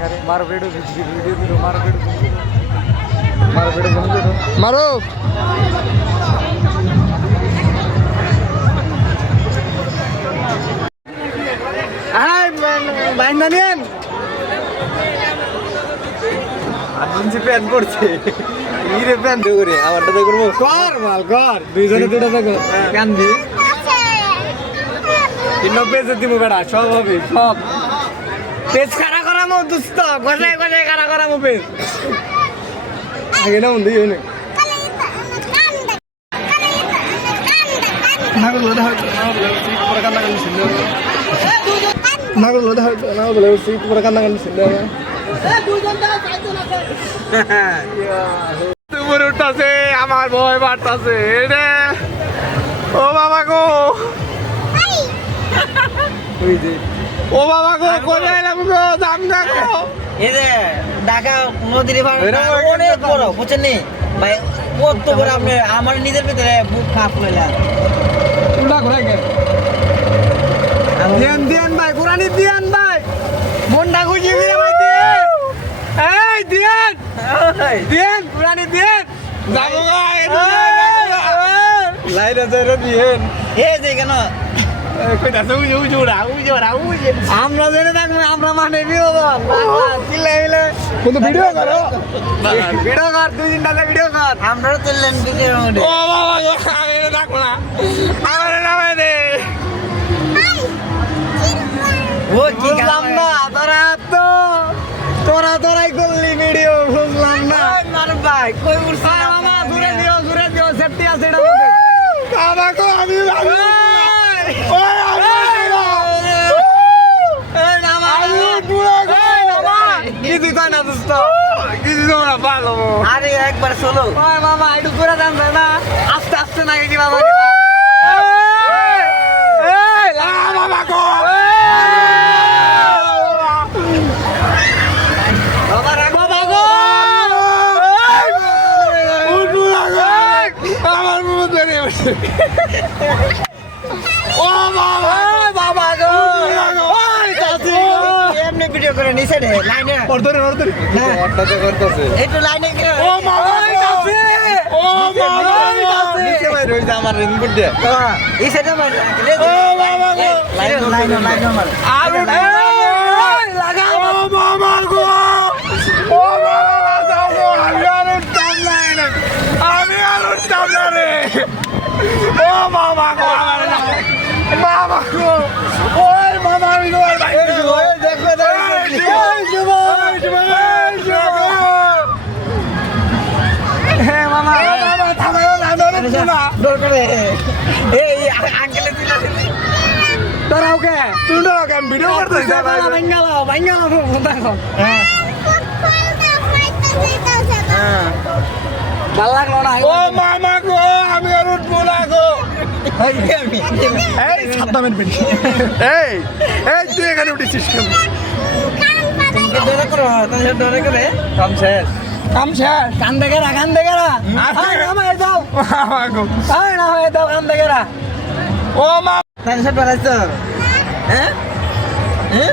ಹಂಗಾರೆ ಮಾರ್ಬೇಡು ಬಿಜ್ಜಿ ಹಿಡಿಯೋದಿರು ಮಾರ್ಬೇಡು ಮಾರ್ಬೇಡು ಬಂದಿರು ಮಾರು বাইন্দানিয়ান আদুনজি কর মাল কর। দুটো কর। প্যান দি। তিন নব্বই যদি বেড়া সব সব। করামো দুস্ত গজায় গজায় খারা করামো পেজ আগে না মন্দির হইনে নাগর লোদা হয় পরে কান্না কান্দি ছিল। নাগর লোদা হয় নাগর লোদা হয় পরে কান্না কান্দি ছিল। উপরে উঠতাছে আমার ভয় বাড়তাছে রে। ও বাবা গো। ও বাবা গো কোথায় এলাম গো? দাম দেখো। এই যে ঢাকা নদীর অনেক বড় বুঝছেন নি? ভাই কত বড় আপনি আমার নিজের ভিতরে বুক কাঁপ হইলাম উল্টা ঘুরাই গে দিয়ান দিয়ান ভাই কোরআনি দিয়ান ভাই। মনটা খুশি দিয়ে ভাই দিয়ান এই দিয়ান দিয়ান কোরআনি দিয়ান যাব গাই লাইট আছে রে দিয়ান। এই যে কেন? আমরা জেনে থাকব আমরা মানে কিন্তু ভিডিও করো ভিডিও কর দুই তিনটা ভিডিও কর। আমরা তুললেন ভিডিওর মধ্যে ও বাবা গো আমি এটা থাকব না। আমার নামে দে। ও বুঝলাম না তোরা তো তোরা তোরাই করলি ভিডিও বুঝলাম না। ভাই কই উঠছে মামা ঘুরে দিও ঘুরে দিও সেফটি আছে এটা বাবা গো আমি ভাবি ওই কিছু কয় না দোস্ত কিছু তোমরা ভালো আরে একবার চলো। মামা একটু ঘুরে দেন না? আস্তে আস্তে নাকি কি বাবা আমার ধরে ও বাবা বাবা ভিডিও করে নিছে রে লাইনে। অর্ধরে অর্ধরে হ্যাঁ। অর্ধরে করতেছে একটু লাইনে ও বাবা চাচি ও বাবা চাচি নিচে বাইরে। হইছে আমার রিং রেনকোট দিয়ে। এই সাইডে মার ও গো লাইন লাইন লাইন মার আর লাগা ও বাবা গো। ও বাবা যাব আমি আর উঠতাম না আমি আর উঠতাম না রে। ও বাবা গো আমার না। বাবা গো ওই বাবা আমি তোমার ভাই দেখো দেখো হ্যাঁ মামা মামা থামো না ধরে না ডর করে এই আঙ্কেলে দিলা তোরা ওকে তুই তোরা ওকে ভিডিও করতেছিস বাঙ্গালা বাঙ্গালা দেখো। হ্যাঁ। ভালো লাগল না ও মামা গো আমি আর উঠবো না গো। এই আমি এই সাবধানের বেটি এই এই তুই এখানে উঠেছিস কেন? কাম শেষ। কাম শেষ। দেখে রা কান দেখে রা আয় না হয়ে যাও মামা গো আয় না হয়ে যাও কান দেখে ও মা তাহলে সব হ্যাঁ? হ্যাঁ?